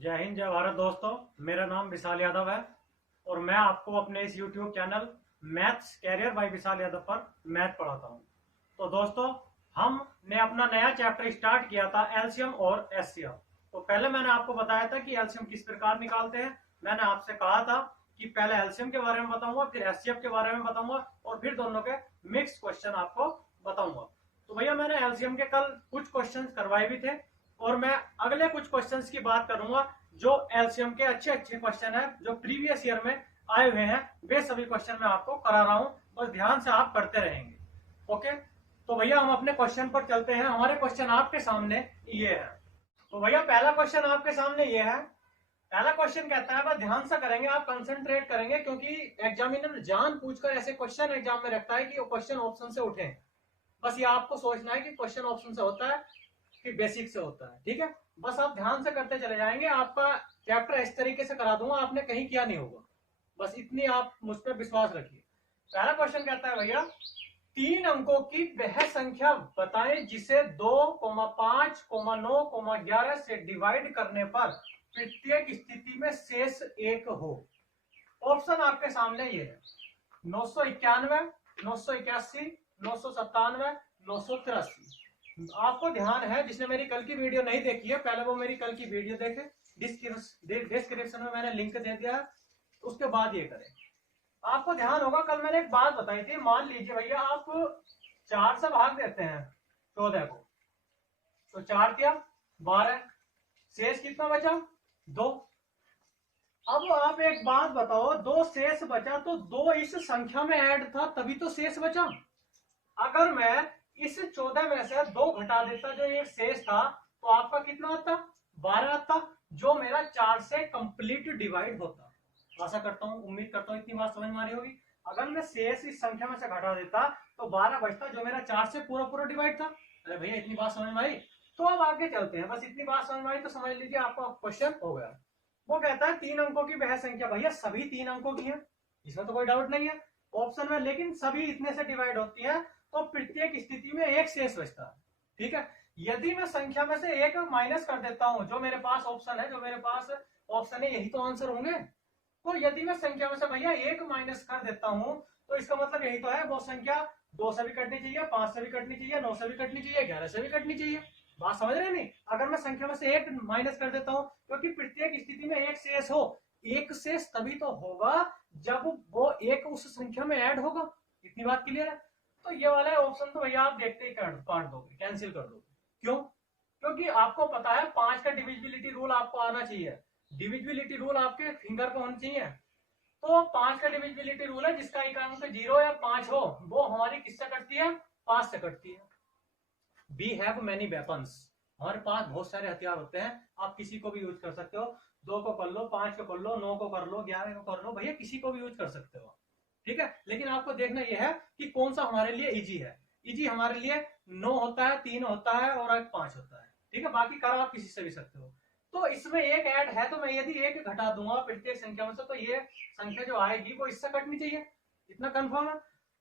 जय हिंद जय भारत दोस्तों। मेरा नाम विशाल यादव है और मैं आपको अपने इस YouTube channel maths career by Vishal Yadav पर मैथ पढ़ाता हूं। तो दोस्तों, हमने अपना नया चैप्टर स्टार्ट किया था एलसीएम और एचसीएफ। तो पहले मैंने आपको बताया था कि एलसीएम किस प्रकार निकालते हैं। मैंने आपसे कहा था कि पहले एलसीएम के बारे में बताऊंगा, फिर एचसीएफ के बारे में बताऊंगा और फिर दोनों के मिक्स क्वेश्चन आपको बताऊंगा। तो भैया, मैंने एलसीएम के कल कुछ क्वेश्चन करवाए भी थे और मैं अगले कुछ क्वेश्चंस की बात करूंगा जो एलसीएम के अच्छे अच्छे क्वेश्चन है जो प्रीवियस ईयर में आए हुए हैं। वे सभी क्वेश्चन मैं आपको करा रहा हूं, बस ध्यान से आप करते रहेंगे। ओके, तो भैया हम अपने क्वेश्चन पर चलते हैं। हमारे क्वेश्चन आपके सामने ये है। तो भैया, पहला क्वेश्चन आपके सामने ये है। पहला क्वेश्चन कहता है, बस ध्यान से करेंगे, आप कंसंट्रेट करेंगे क्योंकि एग्जामिनर जान पूछकर ऐसे क्वेश्चन एग्जाम में रखता है कि वो क्वेश्चन ऑप्शन से उठे। बस ये आपको सोचना है कि क्वेश्चन ऑप्शन से होता है कि बेसिक से होता है। ठीक है, बस आप ध्यान से करते चले जाएंगे। आपका चैप्टर इस तरीके से करा दूंगा, आपने कहीं किया नहीं होगा। बस इतनी आप मुझ पर विश्वास रखिए। पहला क्वेश्चन कहता है, भैया 3 अंकों की वह संख्या बताएं जिसे 2, 5, 9, 11 से डिवाइड करने पर प्रत्येक स्थिति में शेष 1 हो। ऑप्शन आपके सामने ये है: 991, 981, 997, 983। आपको ध्यान है, जिसने मेरी कल की वीडियो नहीं देखी है पहले वो मेरी कल की वीडियो देखे। डिस्क्रिप्शन में मैंने लिंक दे दिया है, उसके बाद ये करें। आपको ध्यान होगा, कल मैंने एक बात बताई थी। मान लीजिए भैया, आप 4 से भाग देते हैं 14 को, तो 4 क्या 12, शेष कितना बचा 2। अब आप एक बात बताओ, 2 शेष बचा तो 2 इस संख्या में ऐड था तभी तो शेष बचा। अगर मैं इस 14 में से 2 घटा देता जो ये शेष था, तो आपका कितना आता 12 आता, जो मेरा 4 से कंप्लीट डिवाइड होता। आशा करता हूं, उम्मीद करता हूं इतनी बात समझ में आ रही होगी। अगर मैं शेष इस संख्या में से घटा देता तो 12 बचता, जो मेरा 4 से पूरा पूरा डिवाइड था। अरे भैया, इतनी बात समझ में आई? तो अब आगे चलते हैं। बस इतनी बात समझ में आई तो समझ लीजिए आपका क्वेश्चन हो गया। वो कहता है 3 अंकों की वह संख्या, भैया सभी 3 अंकों की है, इसमें तो कोई डाउट नहीं है ऑप्शन में, लेकिन सभी इतने से डिवाइड होती है तो प्रत्येक स्थिति में 1 शेष बचता है। ठीक है, यदि मैं संख्या में से 1 माइनस कर देता हूं, जो मेरे पास ऑप्शन है, जो मेरे पास ऑप्शन है, यही तो आंसर होंगे। तो यदि मैं संख्या में से भैया 1 माइनस कर देता हूं, तो इसका मतलब यही तो है, वो संख्या 2 से भी कटनी चाहिए, 5 से भी कटनी चाहिए, 9 से भी कटनी चाहिए, 11 से भी कटनी चाहिए। बात समझ रहे नहीं? अगर मैं संख्या में से 1 माइनस कर देता हूं, क्योंकि प्रत्येक स्थिति में 1 शेष हो। 1 शेष तभी तो होगा जब वो 1 उस संख्या में ऐड होगा। इतनी बात क्लियर है? तो ये वाला ऑप्शन तो भैया आप देखते ही काट दोगे, कैंसिल कर दोगे। क्यों? क्योंकि आपको पता है 5 का डिविजिबिलिटी रूल आपको आना चाहिए। डिविजिबिलिटी रूल आपके फिंगर पे होना चाहिए। तो 5 का डिविजिबिलिटी रूल है, जिसका एक अंक 0 या 5 हो, वो हमारी किससे कटती है 5 से कटती है। वी हैव मेनी वेपन्स, हमारे पास बहुत सारे हथियार होते हैं। आप किसी को भी यूज कर सकते हो, 2 को कर लो, 5 को कर लो, 9 को कर लो, 11 को कर लो, भैया किसी को भी यूज कर सकते हो। ठीक है, लेकिन आपको देखना यह है कि कौन सा हमारे लिए इजी है। इजी हमारे लिए 9 होता है, 3 होता है और 5 होता है। ठीक है, बाकी कर आप किसी से भी सकते हो। तो इसमें 1 ऐड है, तो मैं यदि 1 घटा दूंगा प्रत्येक संख्या में से, तो ये संख्या जो आएगी वो इससे कटनी चाहिए। इतना कंफर्म है?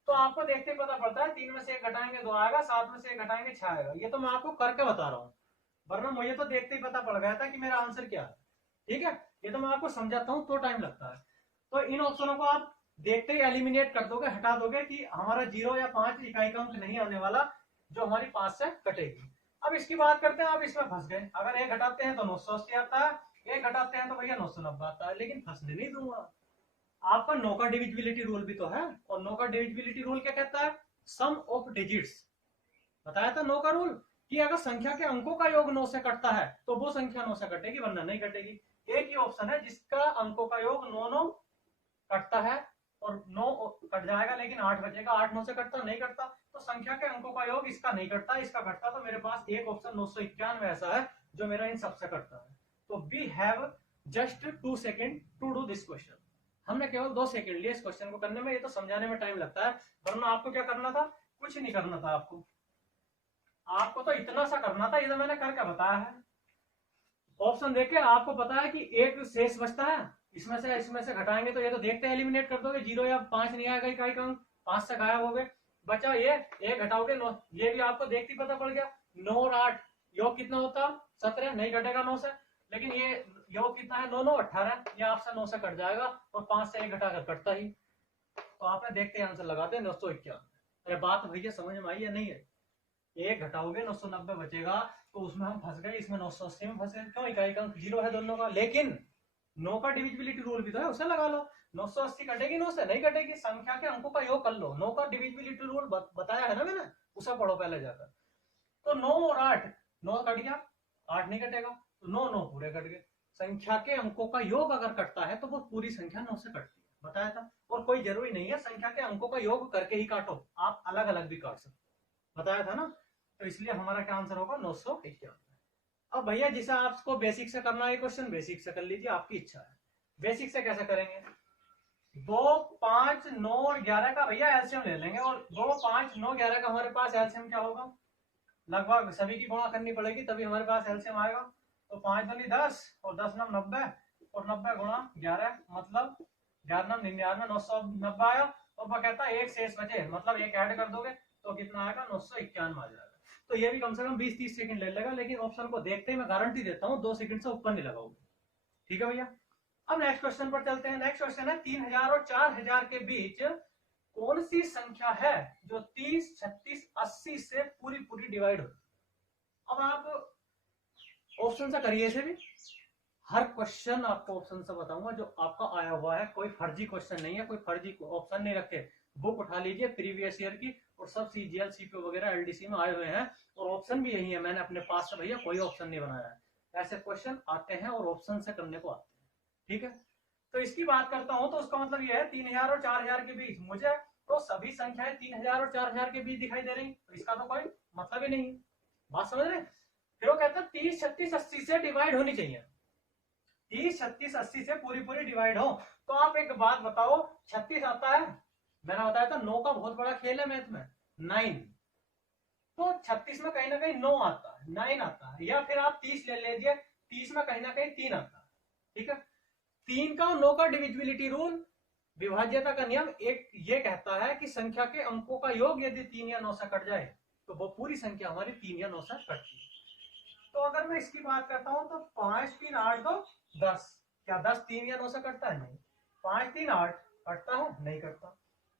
तो आपको देखते पता पड़ता है, 3 में से 1 घटाएंगे 2 आएगा, 7 में से 1 घटाएंगे 6 आएगा। ये तो मैं आपको करके बता रहा हूँ, वरना मुझे तो देखते ही पता पड़ गया था कि मेरा आंसर क्या है। ठीक है, ये तो मैं आपको समझाता हूँ तो टाइम लगता है। तो इन ऑप्शनों को आप देखते ही एलिमिनेट कर दोगे, हटा दोगे कि हमारा 0 या 5 इकाई का अंक नहीं आने वाला, जो हमारी 5 से कटेगी। अब इसकी बात करते हैं, आप इसमें फंस गए। अगर 1 घटाते हैं तो 980 आता है, 1 घटाते हैं तो भैया 990 आता है, लेकिन फंसने नहीं दूंगा। आपका 9 का डिविजिबिलिटी रूल भी तो है, और 9 का डिविजिबिलिटी रूल क्या कहता है? सम ऑफ डिजिट्स। बताया था 9 का रूल कि अगर संख्या के अंकों का योग 9 से कटता है तो वो संख्या 9 से कटेगी, वरना नहीं कटेगी। एक ही ऑप्शन है जिसका अंकों का योग 9 कटता है, और 9 कट जाएगा लेकिन 8 बचेगा। 8 9 से कटता नहीं कटता, तो संख्या के अंकों का योग इसका नहीं कटता, इसका कटता। तो मेरे पास एक ऑप्शन 991 ऐसा है जो मेरा इन सबसे कटता है। तो we have just 2 second to do this question. हमने केवल 2 सेकेंड लिए इस क्वेश्चन को करने में। ये तो समझाने में टाइम लगता है, वरना आपको क्या करना था? कुछ नहीं करना था आपको तो इतना सा करना था, ये तो मैंने करके बताया है। ऑप्शन देखे आपको पता है कि 1 शेष बचता है, इसमें से घटाएंगे तो ये तो देखते एलिमिनेट कर दोगे। 0 या 5 नहीं आएगा इकाई का अंक, 5 से गायब हो गए। बचा ये 1 घटाओगे 9, ये भी आपको देखते पता पड़ गया। 9 और 8 योग कितना होता? 17, नहीं घटेगा 9 से। लेकिन ये योग कितना है, 9 9 18, ये आपसे 9 से कट जाएगा और 5 से 1 घटाकर कटता ही, तो आपने देखते आंसर लगाते हैं 991। अरे बात भैया समझ में आई या नहीं है? 1 घटाओगे 990 बचेगा, तो उसमें हम फंस गए, इसमें 980 में फंस गए। क्यों? इकाई का अंक 0 है दोनों का, लेकिन 9 का डिविजिबिलिटी रूल भी तो है, उसे लगा लो। 980 कटेगी 9 से? नहीं कटेगी, संख्या के अंकों का योग कर लो। 9 का डिविजिबिलिटी रूल बताया है ना मैंने, उसे पढ़ो पहले जाकर। तो 9 और 8, 9 कट गया, 8 नहीं कटेगा, तो 9 9 पूरे कट गए। संख्या के अंकों का योग अगर कटता है तो वो पूरी संख्या 9 से कटती है, बताया था। और कोई जरूरी नहीं है संख्या के अंकों का योग करके ही काटो, आप अलग अलग भी काट सकते, बताया था ना। तो इसलिए हमारा क्या आंसर होगा, 991। अब भैया जिसे आपको बेसिक से करना है क्वेश्चन, बेसिक से कर लीजिए, आपकी इच्छा है। बेसिक से कैसे करेंगे? 2 5 9 और 11 का भैया एलसीएम ले लेंगे, और 2 5 9 11 का हमारे पास एलसीएम क्या होगा, लगभग सभी की गुणा करनी पड़ेगी तभी हमारे पास एलसीएम आएगा। तो 5 दूनी 10 और 10 नम 90, और 90 गुणा 11 मतलब 11 नम 99, 990 आया। और वह कहता है एक शेष बचे, मतलब एक ऐड कर दोगे तो कितना आएगा, 991 आ जाएगा। तो ये भी कम से कम 20-30 सेकंड ले लेगा, लेकिन ऑप्शन को देखते ही मैं गारंटी देता हूँ 2 सेकंड से ऊपर नहीं लगाओगे। ठीक है भैया। अब नेक्स्ट क्वेश्चन पर चलते हैं। नेक्स्ट क्वेश्चन है 3000 और 4000 के बीच कौन सी संख्या है जो 30 36 80 से पूरी पूरी डिवाइड हो। अब आप ऑप्शन से करिए, इसे भी हर क्वेश्चन आपको ऑप्शन से बताऊंगा जो आपका आया हुआ है, कोई फर्जी क्वेश्चन नहीं है, कोई फर्जी ऑप्शन नहीं रखे। बुक उठा लीजिए प्रीवियस ईयर की, और सब सीजीएल सीपीओ वगैरह एलडीसी में आए हुए हैं, और ऑप्शन भी यही है। मैंने अपने पास से भैया कोई ऑप्शन नहीं बनाया है, ऐसे क्वेश्चन आते हैं और ऑप्शन से करने को आते हैं। ठीक है, तो इसकी बात करता हूं तो उसका मतलब यह है 3000 और 4000 के बीच। मुझे तो सभी संख्याएं 3000 और 4000 के बीच दिखाई दे रही, तो इसका तो कोई मतलब ही नहीं। बात समझ रहे? फिर वो कहता है 30 36 80 से डिवाइड होनी चाहिए, 30 36 80 से पूरी पूरी डिवाइड हो। तो आप एक बात बताओ, 36 आता है, मैंने बताया था 9 का बहुत बड़ा खेल है मैथ में, 9, तो 36 में कहीं ना कहीं 9 आता है, 9 आता है। या फिर आप 30 ले लीजिए, 30 में कहीं ना कहीं 3 आता है। ठीक है, 3 का और 9 का डिविजिबिलिटी रूल, विभाज्यता का नियम एक ये कहता है कि संख्या के अंकों का योग यदि 3 या 9 से कट जाए तो वो पूरी संख्या हमारी 3 या 9 से कटती है। तो अगर मैं इसकी बात करता हूं तो 5 3 8 2 10, क्या 10 3 या 9 से कटता है? नहीं। 5 3 8 कटता है? नहीं कटता।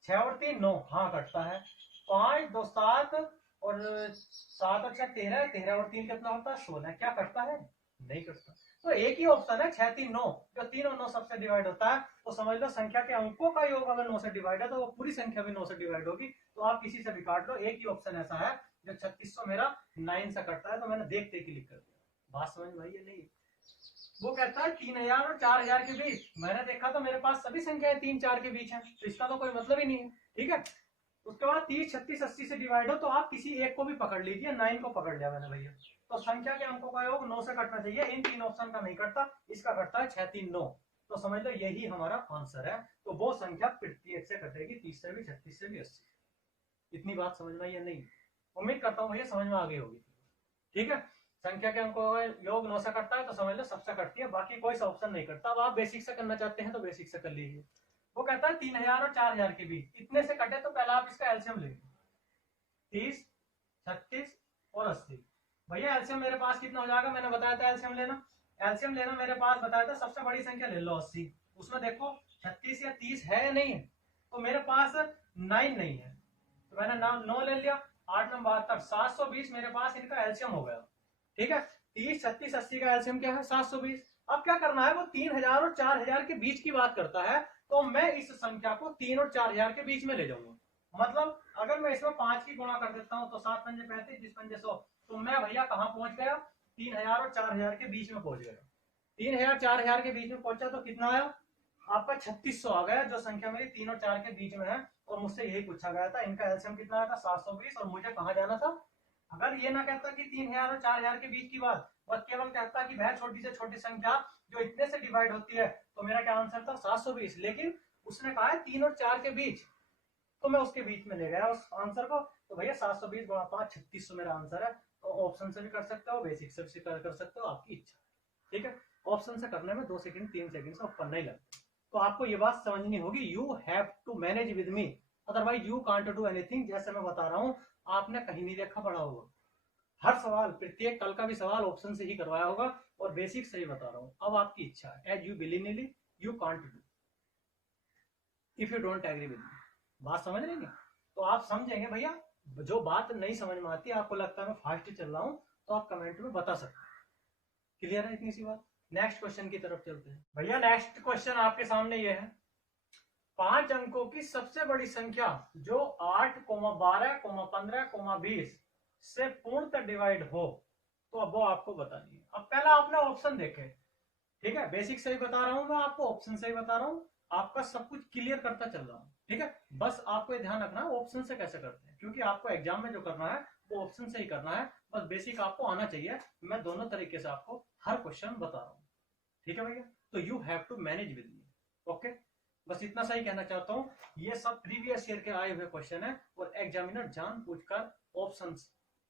6 और 3 9, हाँ कटता है। 5 2 7 और 7 और 6 13, 13 और 3 कितना होता है? 16, क्या कटता है? नहीं कटता। तो एक ही ऑप्शन है 6 3 9, जो 3 और 9 सबसे डिवाइड होता है। तो समझ लो संख्या के अंकों का योग अगर 9 से डिवाइड है तो वो पूरी संख्या भी 9 से डिवाइड होगी। तो आप किसी से भी काट लो, एक ही ऑप्शन ऐसा है जो 3600 मेरा 9 से कटता है। तो मैंने देखते क्लिक कर दिया। बात समझ में आई है नहीं? वो कहता है 3000 और 4000 के बीच। मैंने देखा तो मेरे पास सभी संख्याएं 3 4 के बीच है, तो इसका तो कोई मतलब ही नहीं है। ठीक है, उसके बाद 30 36 80 से डिवाइड हो तो आप किसी एक को भी पकड़ लीजिए, 9 को पकड़ लिया मैंने भैया। तो संख्या के अंकों का योग 9 से कटना चाहिए, इन 3 ऑप्शन का नहीं कटता, इसका कटता है 6 3 9। तो समझ लो यही हमारा आंसर है। तो वो संख्या प्रत्येक से कटेगी, 30 से भी 36 से भी 80। इतनी बात समझ में आई या नहीं? उम्मीद करता हूँ भैया समझ में आ गई होगी। ठीक है, संख्या के अंकों का योग 9 से कटता है तो समझ लो सबसे कटती है, बाकी कोई सा ऑप्शन नहीं कटता। अब आप बेसिक से करना चाहते हैं तो बेसिक से कर लीजिए। वो कहता है 3000 और 4000 के बीच इतने से कटे तो पहले आप इसका एलसीएम लेंगे, 30 36 और 80। भैया एलसीएम मेरे पास कितना हो जाएगा? मैंने बताया था एलसीएम लेना, एलसीएम लेना मेरे पास बताया था सबसे बड़ी संख्या ले लो 80, उसमें देखो 36 या 30 है या नहीं है, तो मेरे पास 9 नहीं है, तो मैंने 9 ले लिया। 8 9 72, 720 मेरे पास इनका एलसीएम हो गया। ठीक है, 30 36 80 का एलसीएम क्या है? 720। अब क्या करना है, वो 3000 और 4000 के बीच की बात करता है, तो मैं इस संख्या को 3 और 4000 के बीच में ले जाऊंगा। मतलब अगर मैं इसमें 5 की गुणा कर देता हूं तो 7 पंजे 35, 20 पंजे 100, तो मैं भैया कहां पहुंच गया? 3000 और 4000 के बीच में पहुंच गया। 3000 4000 के बीच में पहुंचा तो कितना आया आपका? 3600 आ गया, जो संख्या मेरी 3 और 4 के बीच में है। और मुझसे यही पूछा गया था, इनका एलसीएम कितना आया था? 720। और मुझे कहां जाना था? अगर ये ना कहता कि 3000 और 4000 के बीच की बात, बस केवल कहता कि वह छोटी से छोटी संख्या जो इतने से डिवाइड होती है, तो मेरा क्या आंसर था? 720। लेकिन उसने कहा है 3 और 4 के बीच, तो मैं उसके बीच में ले गया उस आंसर को। तो भैया 720 गुणा 5 3600 मेरा आंसर है। तो ऑप्शन से भी कर सकते हो, बेसिक से भी कर सकते हो, आपकी इच्छा। ठीक है, ऑप्शन से करने में 2 सेकंड 3 सेकंड से ऊपर नहीं लगता। तो आपको ये बात समझनी होगी, you have to manage with me, otherwise you can't do anything. जैसे मैं बता रहा हूँ, आपने कहीं नहीं देखा पढ़ा होगा, हर सवाल प्रत्येक कल का भी सवाल ऑप्शन से ही करवाया होगा। और और बेसिक सही बता रहा हूँ। अब आपकी इच्छा है, as you willingly you can't do if you don't agree with me. बात समझ रहे हैं? तो आप समझेंगे भैया, जो बात नहीं समझ में आती, आपको लगता है मैं फास्ट चल रहा हूँ, तो आप कमेंट में बता सकते हैं। क्लियर है इतनी सी बात? नेक्स्ट क्वेश्चन की तरफ चलते हैं भैया। नेक्स्ट क्वेश्चन आपके सामने ये है, 5 अंकों की सबसे बड़ी संख्या जो 8, 12, 15, 20 से पूर्णतः डिवाइड हो, तो अब वो आपको बतानी है। अब पहला आपने ऑप्शन देखे, ठीक है, बेसिक सही बता रहा हूं मैं आपको, ऑप्शन सही बता रहा हूं, आपका सब कुछ क्लियर करता चल रहा हूं, ठीक है। बस आपको ये ध्यान रखना है ऑप्शन से कैसे करते हैं, क्योंकि आपको एग्जाम में जो करना है वो ऑप्शन से ही करना है। बस बेसिक आपको आना चाहिए। मैं दोनों तरीके से आपको हर क्वेश्चन बता रहा हूँ, ठीक है भैया। तो you have to manage with me, okay. बस इतना सही कहना चाहता हूँ। ये सब प्रीवियस ईयर के आए हुए क्वेश्चन है और एग्जामिनर जानबूझकर ऑप्शंस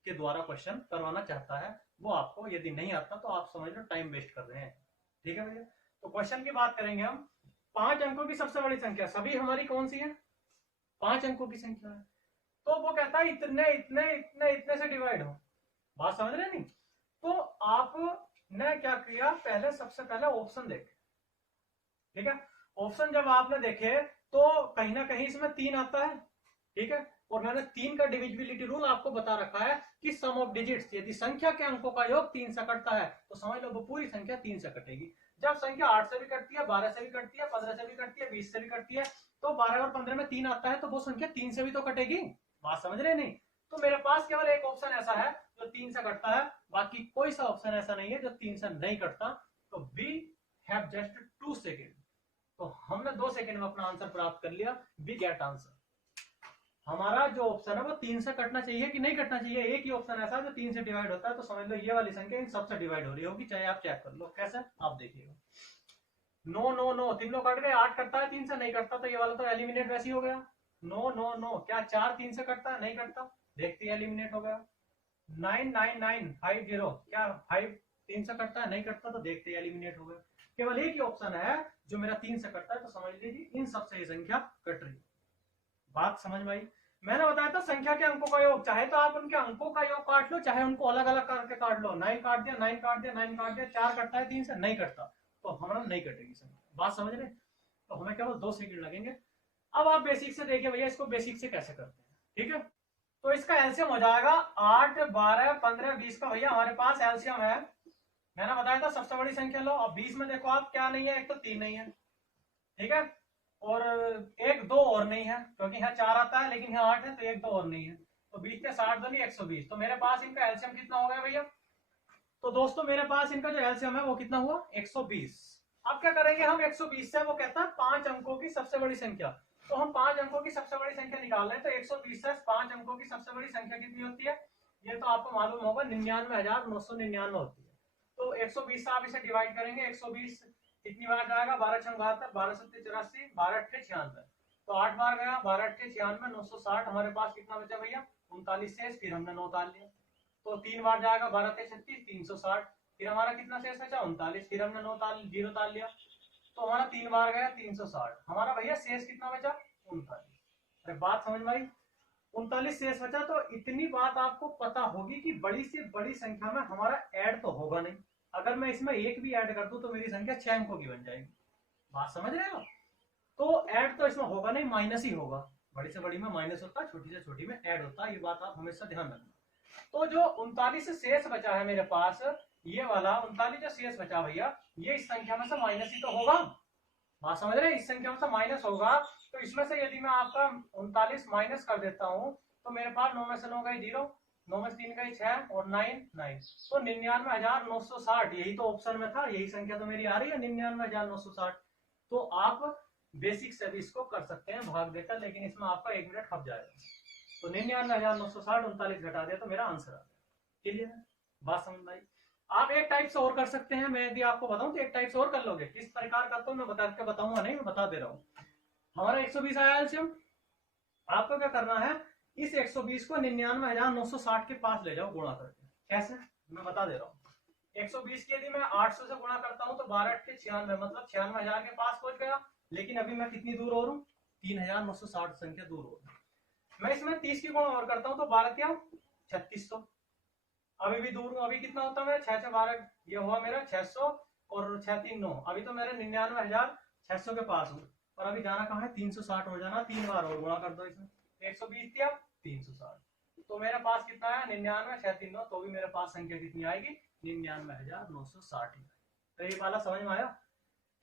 के द्वारा क्वेश्चन करवाना चाहता है। वो आपको यदि नहीं आता तो आप समझ लो टाइम वेस्ट कर रहे हैं, ठीक है भैया। तो क्वेश्चन की बात करेंगे हम। 5 अंकों की सबसे बड़ी संख्या सभी हमारी कौन सी है? 5 अंकों की संख्या है। तो वो कहता है इतने इतने इतने इतने से डिवाइड हो। बात समझ रहे नहीं? तो आपने क्या किया, पहले सबसे पहले ऑप्शन देखे, ठीक है। ऑप्शन जब आपने देखे तो कहीं ना कहीं इसमें 3 आता है, ठीक है। और मैंने 3 का डिविजिबिलिटी रूल आपको बता रखा है कि सम ऑफ डिजिट्स, यदि संख्या के अंकों का योग 3 से कटता है तो समझ लो वो पूरी संख्या 3 से कटेगी। जब संख्या 8 से भी कटती है, 12 से भी कटती है, 15 से भी कटती है, 20 से भी कटती है, तो 12 और 15 में 3 आता है तो वो संख्या 3 से भी तो कटेगी। बात समझ रहे नहीं? तो मेरे पास केवल एक ऑप्शन ऐसा है जो 3 से कटता है, बाकी कोई सा ऑप्शन ऐसा नहीं है जो 3 से नहीं कटता। तो वी हैव जस्ट 2 सेकेंड। तो हमने 2 सेकेंड में अपना आंसर प्राप्त कर लिया। We get answer. हमारा जो ऑप्शन है वो 3 से कटना चाहिए कि नहीं कटना चाहिए? एक ही ऑप्शन ऐसा जो 3 से डिवाइड होता है, तो समझ लो ये वाली संख्या इन सबसे डिवाइड हो रही होगी, चाहे आप चेक कर लो। कैसे? आप देखिएगा। 9 9 9 तीनों कट गए। 8 कटता है 3 से? नहीं कटता, तो ये वाला तो एलिमिनेट वैसे ही हो गया। 9 9 9 क्या 4 3 से कटता है? नहीं कटता, देखते ही एलिमिनेट हो गया। 9 9 9 5 0 क्या 5 3 से कटता है? नहीं कटता, तो देखते ही एलिमिनेट हो गया। केवल एक ही ऑप्शन है जो मेरा 3 से कटता है, तो समझ लीजिए इन सबसे ये संख्या कट रही है। बात समझ में आई? मैंने बताया था संख्या के अंकों का योग, चाहे तो आप उनके अंकों का योग काट लो, चाहे उनको अलग अलग करके काट लो। 9 काट दिया, 9 काट दिया, 9 काट दिया, 4 कटता है 3 से? नहीं कटता, तो हमारा नहीं कटेगी संख्या। बात समझ रहे? तो हमें केवल 2 सेकंड लगेंगे। अब आप बेसिक से देखिए भैया, इसको बेसिक से कैसे करते हैं, ठीक है। तो इसका एलसीएम हो जाएगा 8 12 15 20 का। भैया हमारे पास एलसीएम है, मैंने बताया था सबसे बड़ी संख्या लो। अब 20 में देखो आप क्या नहीं है, एक तो 3 नहीं है, ठीक है, और 1 2 और नहीं है, क्योंकि यहाँ 4 आता है लेकिन यहाँ 8 है, तो 1 2 और नहीं है। तो 20 के 60 दो नहीं 120। तो मेरे पास इनका एलसीएम कितना हो गया भैया? तो दोस्तों मेरे पास इनका जो एलसीएम है वो कितना हुआ? 120। अब क्या करेंगे हम 120 से? वो कहता है 5 अंकों की सबसे बड़ी संख्या। तो हम 5 अंकों की सबसे बड़ी संख्या निकाल रहे हैं, तो 120 से 5 अंकों की सबसे बड़ी संख्या कितनी होती है? ये तो आपको मालूम होगा, 99,999 होती है। तो 120 से आप इसे डिवाइड करेंगे। 120 कितनी बार जाएगा? 12 6 72, 12 7 84, 12 8 96। तो 8 बार गया, 12 8 96, 960। हमारे पास कितना बचा भैया? 39 शेष, फिर हमने 9 ताल लिया। तो 3 बार जाएगा, 12 36, 360। फिर हमारा कितना शेष बचा? 39, फिर हमने 9 ताल 0 ताल लिया, तो हमारा 3 बार गया, 360। हमारा भैया शेष कितना बचा? 39। अरे बात समझ में आई? 39 शेष बचा। तो इतनी बात आपको पता होगी कि बड़ी से बड़ी संख्या में हमारा ऐड तो होगा नहीं। अगर मैं इसमें एक भी ऐड कर दूं तो मेरी संख्या 6 अंकों की बन जाएगी। बात समझ रहे हो? तो ऐड तो इसमें होगा नहीं, माइनस ही होगा। बड़ी से बड़ी में माइनस होता है, छोटी से छोटी में ऐड होता है, ये बात आप हमेशा ध्यान रखना। तो जो 39 शेष बचा है मेरे पास, ये वाला 39 जो शेष बचा भैया, ये इस संख्या में से माइनस ही तो होगा। बात समझ रहे? इस संख्या में से माइनस होगा। तो इसमें से यदि मैं आपका 39 माइनस कर देता हूं, तो मेरे पास 9 में से 9 गए 0, 9 में से 3 गए 6 और 9 9। तो 99,960 यही तो ऑप्शन में था, यही संख्या तो मेरी आ रही है 99,960। तो आप बेसिक से भी इसको कर सकते हैं भाग देकर, लेकिन इसमें आपका 1 मिनट खप जाएगा। तो 99,960 39 घटा दिया तो मेरा आंसर आ गया। क्लियर है? बात समझ में आई? आप एक टाइप से और कर सकते हैं, मैं यदि आपको बताऊं तो एक टाइप से और कर लोगे। किस प्रकार करता हूं मैं बता के बताऊंगा नहीं, मैं बता दे रहा हूं। हमारा 120 आया एलसीएम। आपको क्या करना है, इस 120 को 99,960 के पास ले जाओ गुणा करके। कैसे? मैं बता दे रहा हूँ। 120 की यदि मैं 800 से गुणा करता हूं तो 12 8 96, मतलब 96,000 के पास पहुंच गया। लेकिन अभी मैं कितनी दूर और हूं? 3,960 संख्या दूर हो। मैं इसमें 30 की गुणा और करता हूं तो 12 क्या 3600। अभी भी दूर हूँ। अभी कितना होता है मेरा 6 से 12, ये हुआ मेरा 600 और 6 3 9, अभी तो मेरे 99,600 के पास हूँ। और अभी जाना कहाँ है, 360 हो जाना, 3 बार और गुणा कर दो इसमें, 120 दिया 360, तो मेरे पास कितना है 99,639, तो भी मेरे पास संख्या कितनी आएगी 99,960 ही। तो ये वाला समझ में आया।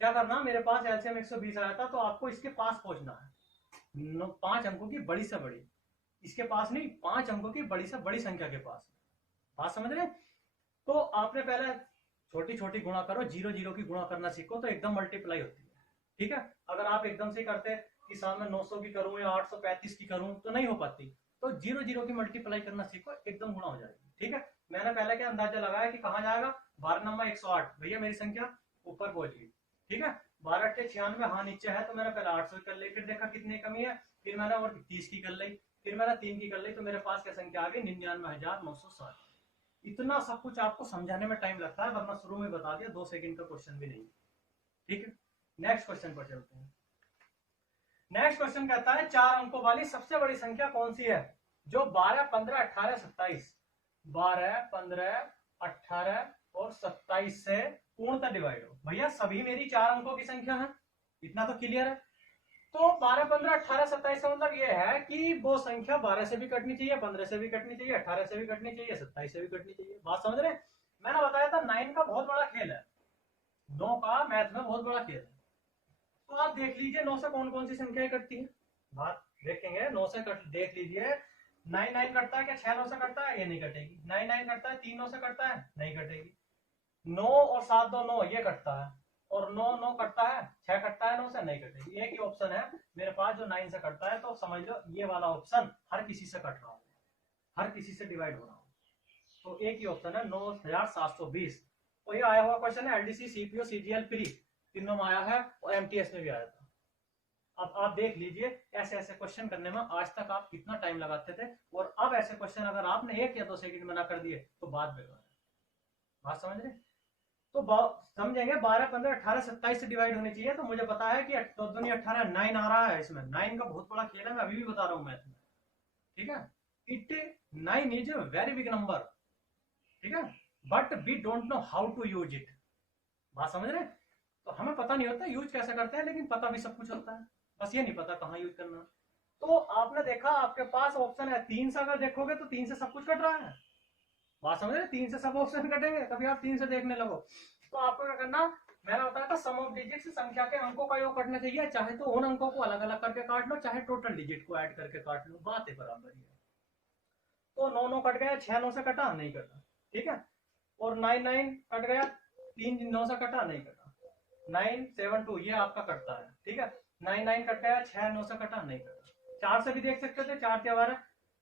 क्या करना, मेरे पास एलसीएम 120 आया था, तो आपको इसके पास पहुंचना है 5 अंकों की बड़ी से बड़ी, इसके पास नहीं, 5 अंकों की बड़ी से बड़ी संख्या के पास। बात समझ रहे। तो आपने पहले छोटी छोटी गुणा करो, 0 0 की गुणा करना सीखो तो एकदम मल्टीप्लाई होती है। ठीक है, अगर आप एकदम से करते कि सामने 900 की करूं या 835 की करूं तो नहीं हो पाती, तो 0 0 की मल्टीप्लाई करना सीखो, एकदम गुणा हो जाएगी। ठीक है, मैंने पहले क्या अंदाजा लगाया कि कहां जाएगा, 12 नंबर 108, भैया मेरी संख्या ऊपर पहुंच गई। ठीक है, 12 के 96, हाँ नीचे है, तो मैंने पहले 800 कर ली, फिर देखा कितनी कमी है, फिर मैंने और 30 की कर ली, फिर मैंने 3 की कर ली, तो मेरे पास क्या संख्या आ गई 99,960। इतना सब कुछ आपको समझाने में टाइम लगता है, वरना शुरू में बता दिया, 2 सेकंड का क्वेश्चन भी नहीं। ठीक है, नेक्स्ट क्वेश्चन पर चलते हैं। नेक्स्ट क्वेश्चन कहता है 4 अंकों वाली सबसे बड़ी संख्या कौन सी है जो 12 15 18 27 12 15 18 और 27 से पूर्णतः डिवाइड हो। भैया सभी मेरी 4 अंकों की संख्या है, इतना तो क्लियर है। तो 12 15 18 27 का मतलब ये है कि वो संख्या 12 से भी कटनी चाहिए, 15 से भी कटनी चाहिए, 18 से भी कटनी चाहिए, 27 से भी कटनी चाहिए। बात समझ रहे। मैंने बताया था 9 का बहुत बड़ा खेल है, 9 का मैथ में बहुत बड़ा खेल है। तो आप देख लीजिए 9 से कौन कौन सी संख्याएं कटती है, बात देखेंगे। 9 से देख लीजिए, 9 9 कटता है क्या, 6 9 से कटता है, ये नहीं कटेगी। 9 9 कटता है, 3 9 से कटता है, नहीं कटेगी। 9 और 7 2 9, ये कटता है, और 9 9 कटता है, 6 कटता है 9 से, नहीं कटेगी। एक ही ऑप्शन है मेरे पास जो 9 से कटता है, तो समझ लो ये वाला ऑप्शन हर किसी से कट रहा हो, हर किसी से डिवाइड हो रहा हो, तो एक ही ऑप्शन है 9720। तो ये आया हुआ क्वेश्चन है एलडीसी सीपीओ सीजीएल प्री तीनों में आया है, और एमटीएस में भी आया था। अब आप देख लीजिए ऐसे ऐसे क्वेश्चन करने में आज तक आप कितना टाइम लगाते थे, और अब ऐसे क्वेश्चन अगर आपने 1 या 2 सेकंड में ना कर दिए तो बात बेकार है। बात समझ रहे। तो समझेंगे 12 15 18 27 से डिवाइड होनी चाहिए, तो मुझे पता है कि 18 9 आ रहा है, इसमें 9 का बहुत बड़ा खेल है, मैं अभी भी बता रहा हूँ मैथ में। ठीक है, it 9 is a very big number. ठीक है, but we don't know how to use it. बात समझ रहे। तो हमें पता नहीं होता यूज कैसे करते हैं, लेकिन पता भी सब कुछ होता है, बस ये नहीं पता कहाँ यूज करना। तो आपने देखा आपके पास ऑप्शन है 3 से, अगर देखोगे तो 3 से सब कुछ कट रहा है। बात समझ रहे, 3 से सब ऑप्शन कटेंगे, कभी आप 3 से देखने लगो। तो आपको क्या करना, मैंने बताया था सम ऑफ डिजिट संख्या के अंकों का योग करना चाहिए, चाहे तो उन अंकों को अलग अलग करके काट लो, चाहे टोटल डिजिट को ऐड करके काट लो, बात है बराबर ही है। तो 9 9 कट गया, 6 9 से कटा, नहीं कटा। ठीक है, और 9 9 कट गया, 3 9 से कटा, नहीं कटा। 9 7 2 ये आपका कटता है। ठीक है, 9 9 कट गया, 6 9 से कटा, नहीं कटा। 4 से भी देख सकते थे, 4 के बारे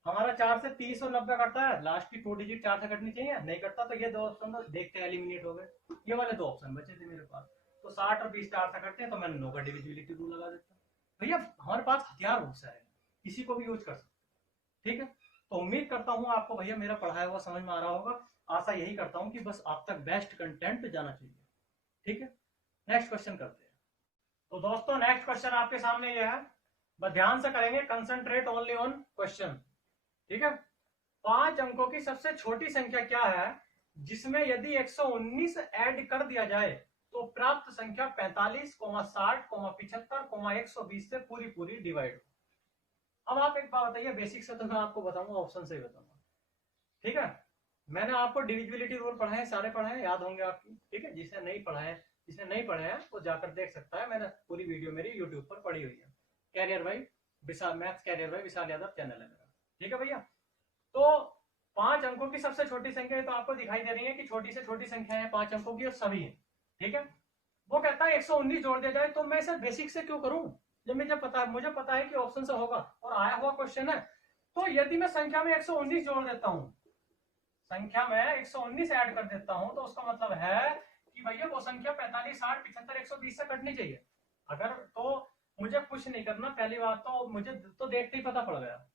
हमारा 4 से 30 और 90 कटता है, लास्ट की 2 डिजिट 4 से कटनी चाहिए, नहीं कटता, तो ये 2 ऑप्शन तो देखते एलिमिनेट हो गए। ये वाले 2 ऑप्शन बचे थे मेरे पास। तो 60 और 20 4 से कटते हैं, तो मैंने 9 का डिविजिबिलिटी रूल लगा देता। भैया हमारे पास हथियार बहुत सारे हैं, किसी को भी यूज कर सकते। ठीक है, तो उम्मीद करता हूँ आपको भैया मेरा पढ़ाया हुआ समझ में आ रहा होगा। आशा यही करता हूँ कि बस आप तक बेस्ट कंटेंट जाना चाहिए। ठीक है, नेक्स्ट क्वेश्चन करते हैं। तो दोस्तों नेक्स्ट क्वेश्चन आपके सामने ये है, बस ध्यान से करेंगे, कंसंट्रेट ओनली ऑन क्वेश्चन। ठीक है, 5 अंकों की सबसे छोटी संख्या क्या है जिसमें यदि 119 ऐड कर दिया जाए तो प्राप्त संख्या 45, 60, 75, 120 से पूरी पूरी डिवाइड हो। अब आप एक बात बताइए, बेसिक से तो मैं आपको बताऊंगा, ऑप्शन से ही बताऊंगा। ठीक है, मैंने आपको डिविजिबिलिटी रूल पढ़ाए, सारे पढ़ाए, याद होंगे आपकी। ठीक है, जिसने नहीं पढ़े हैं वो जाकर देख सकता है, मैंने पूरी वीडियो मेरी यूट्यूब पर पड़ी हुई है, कैरियर भाई विशाल, मैथ्स कैरियर भाई विशाल यादव चैनल है मेरा। ठीक है भैया, तो 5 अंकों की सबसे छोटी संख्या तो आपको दिखाई दे रही है कि छोटी से छोटी संख्या है 5 अंकों की, और सभी है। ठीक है, वो कहता है 119 जोड़ दिया जाए, तो मैं इसे बेसिक से क्यों करूं जब मुझे पता है कि ऑप्शन से होगा और आया हुआ क्वेश्चन है। तो यदि मैं संख्या में 119 जोड़ देता हूं, संख्या में 119 ऐड कर देता हूं, तो उसका मतलब है कि भैया वो संख्या 45, 60, 75, 120 से कटनी चाहिए। अगर तो मुझे कुछ नहीं करना, पहली बात तो मुझे तो देखते ही पता पड़ गया।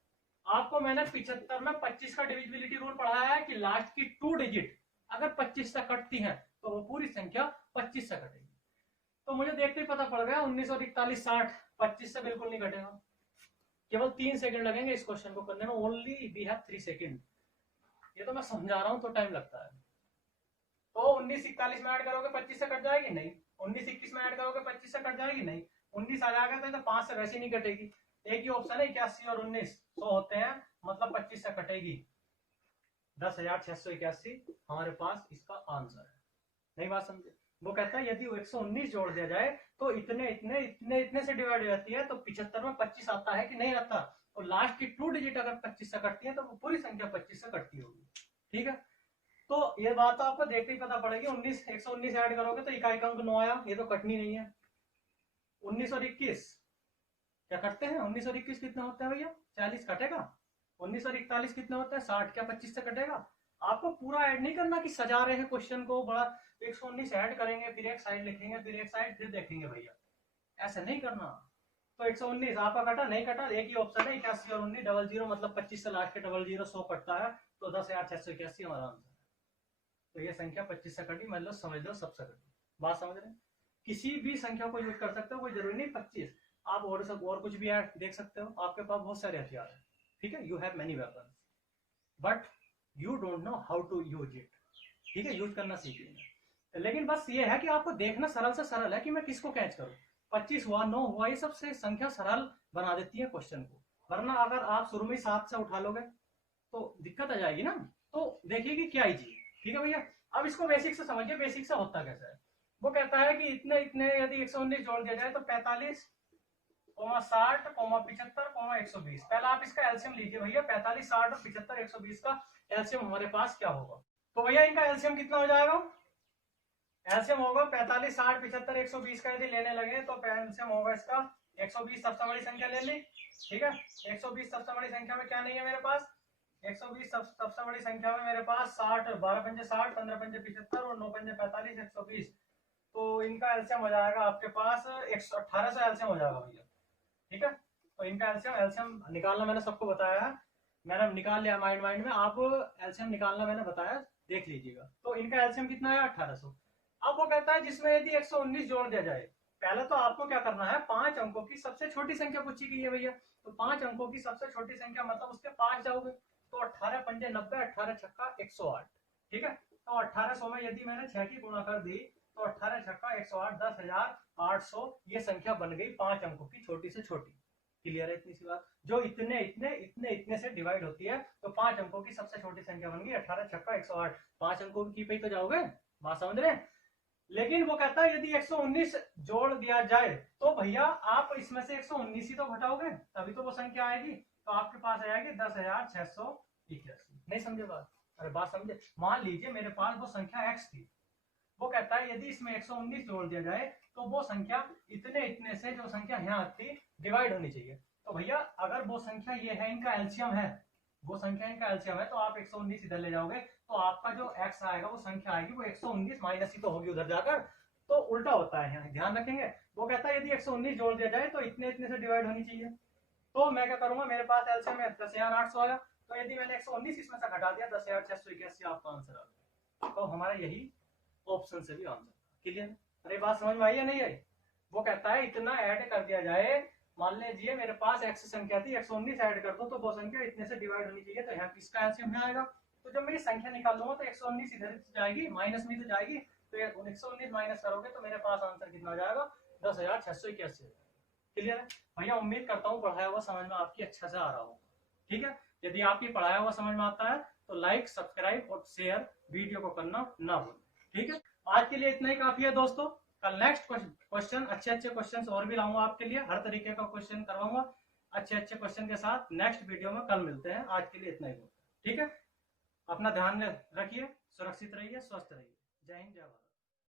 आपको मैंने 75 में 25 का डिविजिबिलिटी रूल पढ़ाया है कि लास्ट की 2 डिजिट अगर 25 से कटती हैं तो वो पूरी संख्या 25 से कटेगी। तो मुझे देखते ही पता पड़ गया 19 और 41 60 25 से बिल्कुल नहीं कटेगा। केवल 3 सेकंड लगेंगे इस क्वेश्चन को करने में, ओनली वी हैव 3 सेकंड। ये तो मैं समझा रहा हूँ तो टाइम लगता है। तो 19 41 में ऐड करोगे 25 से कट जाएगी नहीं, 19 21 में ऐड करोगे 25 से कट जाएगी नहीं, 19 आ जाएगा तो 5 से वैसे ही नहीं कटेगी। एक ही ऑप्शन है 81 और 19 100 होते हैं, मतलब 25 से कटेगी। 10,681 हमारे पास इसका आंसर है। नहीं बात समझे? वो कहता है यदि 119 जोड़ दिया जाए तो इतने इतने इतने इतने से डिवाइड हो जाती है, तो 75 में 25 आता है कि नहीं आता? और लास्ट की 2 डिजिट अगर 25 से कटती है तो वो पूरी संख्या 25 से कटती होगी। ठीक है, तो ये बात तो आपको देखते ही पता पड़ेगी। 119 ऐड करोगे तो इकाई का अंक 9 आया, ये तो कटनी नहीं है। 19 और 21 क्या कटते हैं? 19 और 21 कितना होता है भैया? 40 कटेगा। 19 और 41 कितना होता है? 60। क्या 25 से कटेगा? आपको पूरा ऐड नहीं करना कि सजा रहे हैं क्वेश्चन को बड़ा। 119 ऐड करेंगे, फिर एक साइड लिखेंगे, फिर एक साइड, फिर देखेंगे भैया, ऐसे नहीं करना। तो 119 आपका कटा नहीं कटा, एक ही ऑप्शन है 81 और 19 00, मतलब 25 से लास्ट के 00 100 कटता है, तो 10,681 हमारा आंसर है। तो ये संख्या 25 से कटी, मतलब समझ लो सबसे कटी। बात समझ रहे हैं? किसी भी संख्या को यूज कर सकते हो, कोई जरूरी नहीं 25। आप और सब और कुछ भी ऐड देख सकते हो, आपके पास बहुत सारे हथियार है। ठीक है, you have many weapons but you don't know how to use it. ठीक है, यूज करना सीखिए। लेकिन बस ये है कि आपको देखना सरल से सरल है कि मैं किसको कैच करूं। 25 हुआ, 9 हुआ, ये सबसे संख्या सरल बना देती है क्वेश्चन को। वरना अगर आप शुरू में 7 से उठा लोगे तो दिक्कत आ जाएगी ना। तो देखिए कि क्या चीज। ठीक है भैया, अब इसको बेसिक से समझिए, बेसिक से होता कैसा है। वो कहता है कि इतने इतने यदि 119 जोड़ दिया जाए तो 45, 60, 75, 120। पहले आप इसका एलसीएम लीजिए भैया। 45, 60 और 75, 120 का एलसीएम हमारे पास क्या होगा? तो भैया इनका एलसीएम कितना हो जाएगा? एलसीएम होगा 45, 60, 75, 120 का यदि लेने लगे तो एलसीएम होगा इसका 120। सबसे बड़ी संख्या ले ली। ठीक है, 120 सबसे बड़ी संख्या में क्या नहीं है मेरे पास? 120 सबसे बड़ी संख्या में मेरे पास 60, 12 पंजे 60, 15 पंजे 75 और 9 पंजे 45, 120। तो इनका एलसीएम हो जाएगा आपके पास 1800 एलसीएम हो जाएगा भैया। ठीक है, तो इनका एलसीएम निकालना मैंने सबको बताया है, मैंने निकाल लिया माइंड में। आप एलसीएम निकालना मैंने बताया, देख लीजिएगा। तो इनका एलसीएम कितना है? 1800। अब वो कहता है जिसमें यदि 119 जोड़ दिया जाए, पहले तो आपको क्या करना है, 5 अंकों की सबसे छोटी संख्या पूछी गई है भैया। तो 5 अंकों की सबसे छोटी संख्या मतलब उसके 5 जाओगे, तो 18 पंजे 90, 18 छक्का 108। ठीक है, तो 1800 में यदि मैंने 6 की गुणा कर दी तो 18 छक्का 108, 10,800 ये संख्या बन गई 5 अंकों की छोटी से छोटी। क्लियर है इतनी सी बात? जो इतने इतने इतने इतने से डिवाइड होती है, तो 5 अंकों की सबसे छोटी संख्या बन गई 18 छक्का 108। 5 अंकों की पे तो जाओगे, बात समझ रहे हैं? लेकिन वो कहता है यदि 119 जोड़ दिया जाए तो भैया आप इसमें से 119 ही तो घटाओगे, तभी तो वो संख्या आएगी। तो आपके पास आएगी 10,681। नहीं समझे बात? अरे बात समझे। मान लीजिए मेरे पास वो संख्या x थी। वो कहता है यदि इसमें 119 जोड़ दिया जाए तो वो संख्या इतने इतने से जो संख्या यहाँ थी डिवाइड होनी चाहिए। तो भैया अगर वो संख्या ये है, इनका एलसीएम है, वो संख्या इनका एलसीएम है, तो आप 119 इधर ले जाओगे तो आपका जो x आएगा वो संख्या आएगी वो 119 माइनस ही तो होगी उधर जाकर, तो उल्टा होता है यहाँ, ध्यान रखेंगे। वो कहता है यदि 119 जोड़ दिया जाए तो इतने इतने से डिवाइड होनी चाहिए। तो मैं क्या करूंगा, मेरे पास एलसीएम है 10,800 आया, तो यदि मैंने 119 इसमें से घटा दिया 10,681 आपका आंसर आ गया। तो हमारा यही ऑप्शन से भी आंसर। क्लियर? अरे बात समझ में आई या नहीं आई? वो कहता है इतना ऐड कर दिया जाए, मान लीजिए मेरे पास x संख्या थी, 119 ऐड कर दो तो वो संख्या इतने से डिवाइड होनी चाहिए, तो यहाँ किसका एलसीएम यहाँ आएगा। तो जब मैं ये संख्या निकाल लूंगा तो 119 इधर जाएगी, माइनस में तो जाएगी, तो 119 माइनस करोगे तो मेरे पास आंसर कितना हो जाएगा? 10,681। क्लियर है भैया? उम्मीद करता हूँ पढ़ाया हुआ समझ में आपकी अच्छा से आ रहा हो। ठीक है, यदि आपकी पढ़ाया हुआ समझ में आता है तो लाइक, सब्सक्राइब और शेयर वीडियो को करना ना भूलें। ठीक है, आज के लिए इतना ही काफी है दोस्तों। कल नेक्स्ट क्वेश्चन, अच्छे अच्छे क्वेश्चन और भी लाऊंगा आपके लिए, हर तरीके का क्वेश्चन करवाऊंगा अच्छे अच्छे क्वेश्चन के साथ। नेक्स्ट वीडियो में कल मिलते हैं, आज के लिए इतना ही बहुत। ठीक है, अपना ध्यान रखिए, सुरक्षित रहिए, स्वस्थ रहिए। जय हिंद, जय भारत।